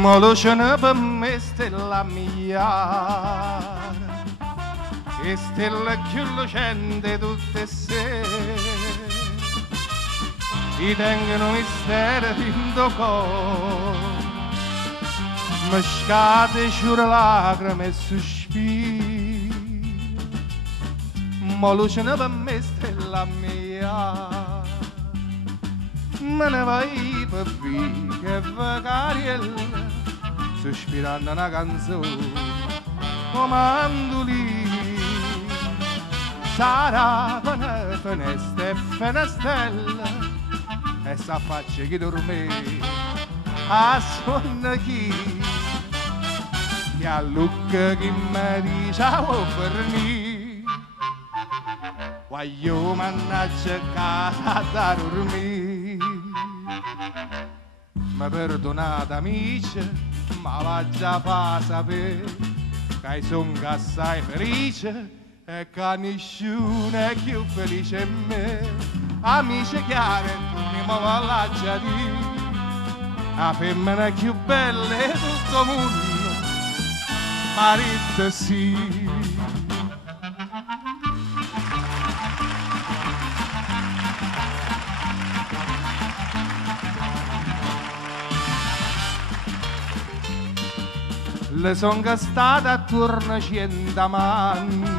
Molucciano per me stella mia, e stella più lucente tutte sere, ti tengono mistero dentro cuore, mi scade giuro lacrime e sospiri. Molucciano per me stella mia, me ne vai per via che vacariella, sospirando una canzone, comandoli. Sarà una finestra e finestrella, e s'affaccia chi dorme, a sonno chi, e a lucca chi mi dice a venire, voglio mannaggia casa da dormire. Mi perdonate amici, ma va già fa sapere che sono assai felice e che nessuno è più felice di me. Amici chiari, tu mi voglio già dire, la femmina più bella di tutto il mondo, marito sì. Le son stata attorno 100 amanti,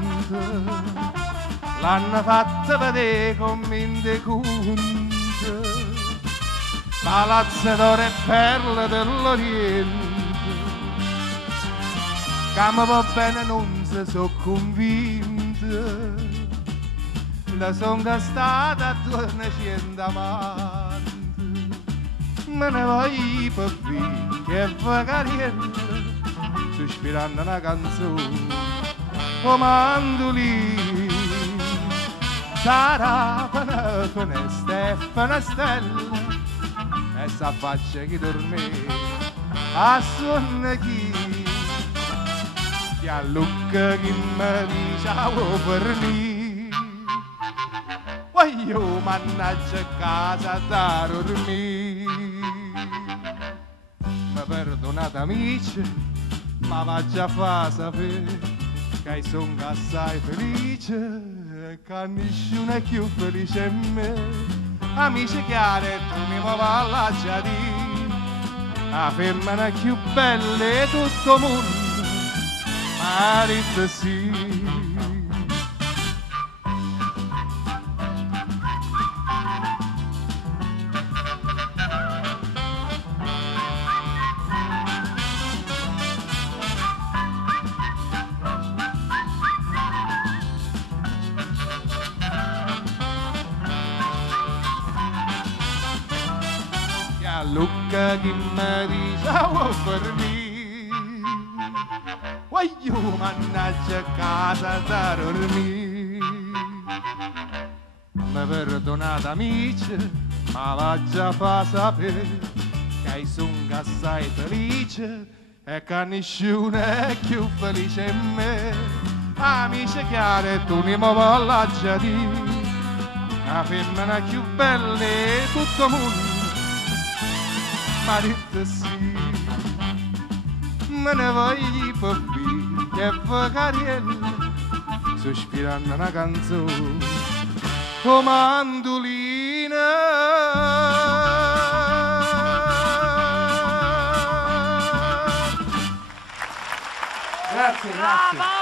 l'hanno fatta vedere come in deconte, palazzo d'oro e perle dell'Oriente, che mi va bene non si sono convinta. Le son stata attorno 100 amanti, me ne voglio per via che vacariella, sospirando una canzone, comandoli. Sarà una finestra e finestrella, e s'affaccia chi dorme, a sonno chi, e a lucca chi mi dice a venire, voglio mannaggia casa da dormire. Mi perdonate amici, ma va già fa sapere che sono assai felice e che nessuno è più felice di me. Amici chiari, tu mi voglio già dire, la femmina più bella di tutto il mondo, marito sì. Lucca chi mi dice a venire, voglio mannaggia casa da dormire. Mi perdonate amici, ma va già fa sapere che sono assai felice e che nessuno è più felice di me. Amici chiari, tu mi voglio già dire, la femmina più bella di tutto il mondo, marito sì. Me ne voglio per via che vacariella, sospirando una canzone, comandolina. Grazie, grazie.